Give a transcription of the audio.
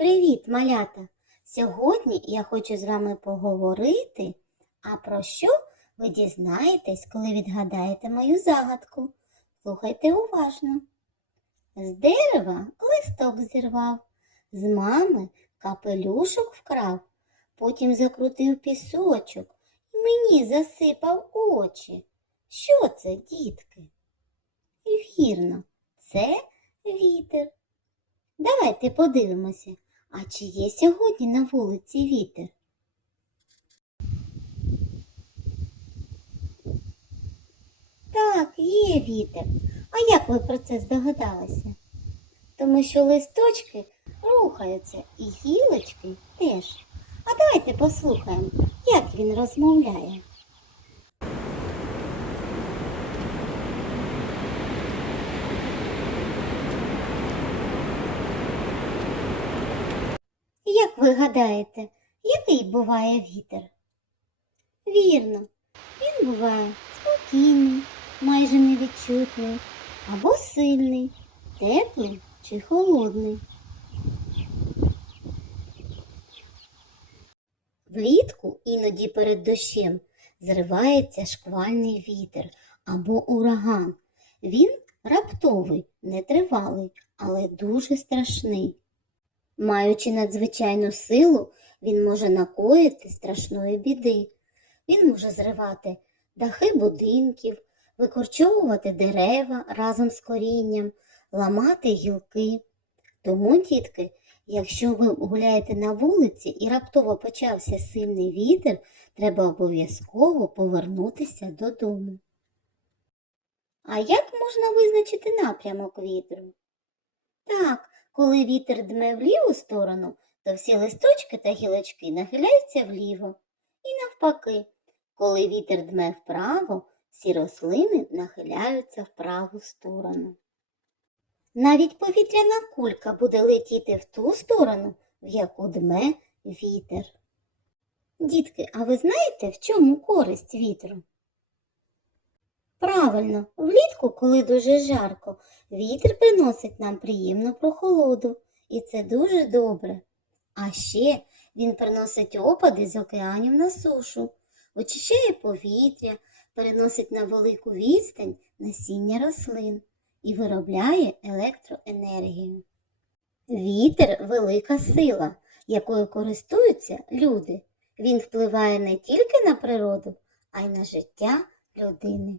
Привіт, малята! Сьогодні я хочу з вами поговорити, а про що ви дізнаєтесь, коли відгадаєте мою загадку. Слухайте уважно. З дерева листок зірвав, з мами капелюшок вкрав, потім закрутив пісочок і мені засипав очі. Що це, дітки? Вірно, це вітер. Давайте подивимося, а чи є сьогодні на вулиці вітер? Так, є вітер. А як ви про це здогадалися? Тому що листочки рухаються і гілочки теж. А давайте послухаємо, як він розмовляє. Як ви гадаєте, який буває вітер? Вірно, він буває спокійний, майже невідчутний, або сильний, теплий чи холодний. Влітку іноді перед дощем зривається шквальний вітер або ураган. Він раптовий, нетривалий, але дуже страшний. Маючи надзвичайну силу, він може накоїти страшної біди. Він може зривати дахи будинків, викорчовувати дерева разом з корінням, ламати гілки. Тому, дітки, якщо ви гуляєте на вулиці і раптово почався сильний вітер, треба обов'язково повернутися додому. А як можна визначити напрямок вітру? Так, коли вітер дме в ліву сторону, то всі листочки та гілочки нахиляються вліво. І навпаки, коли вітер дме вправо, всі рослини нахиляються в праву сторону. Навіть повітряна кулька буде летіти в ту сторону, в яку дме вітер. Дітки, а ви знаєте, в чому користь вітру? Правильно, влітку, коли дуже жарко, вітер приносить нам приємну прохолоду, і це дуже добре. А ще він приносить опади з океанів на сушу, очищає повітря, переносить на велику відстань насіння рослин і виробляє електроенергію. Вітер велика сила, якою користуються люди. Він впливає не тільки на природу, а й на життя людини.